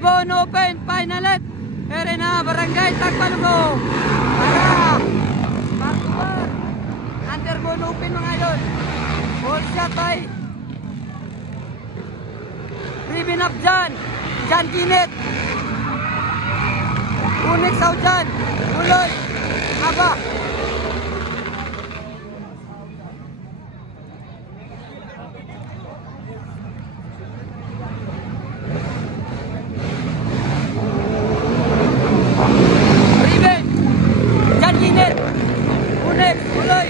Underbone Open Final Lap. Erena Barangay Tagbalugo. Para Marcobar. Underbone Open mga idol. All shot by Ribbon up dyan. Jan Kinet. Unik Saujan. Uloy. Aba. Ribbon. Jan Kinet. Unik. Uloy.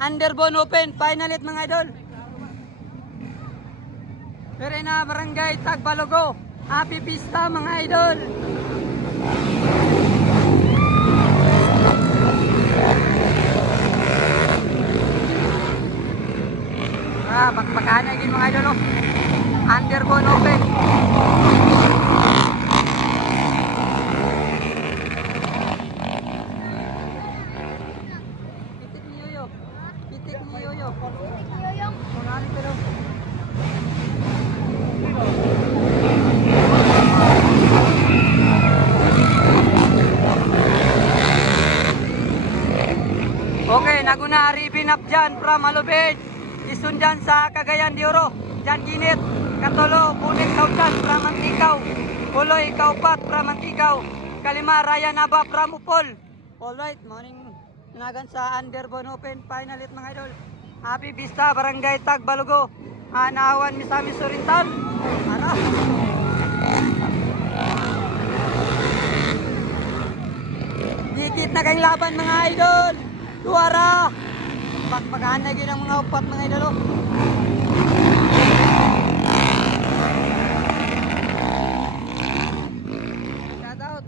Underbone Open Final Hit mga idol. Erena Barangay Tagbalugo. Happy Pista mga idol. Bakbakan din mga idol. Underbone Open. Pitik ni Yoyo. Kunali pero. Okay, naguna ribbon up dyan from Alubid. Isundan sa Cagayan de Oro. Jan Ginit, Katolo, Punik Sautan from Antikaw. Puloy Kaupat from Antikaw. Kalima Ryan Aba from Upol. Alright, morning. Nagan sa Underbone Open Final Hit mga idol. Happy Vista Barangay Tagbalugo. Anawan Misamis Surintan. Ara. Dikit na kayong laban mga idol. Duara. Pagpagaan na ang mga upat mga idol. Shout out.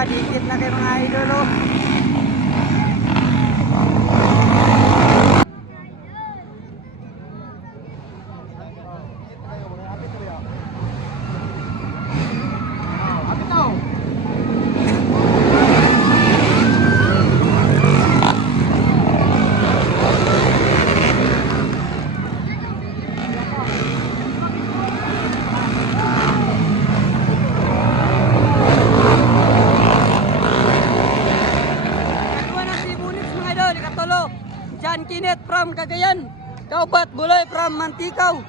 Dikit na kayo mga idol. Jan Kinet from Cagayan. Kaupat Buloy from Mantikaw.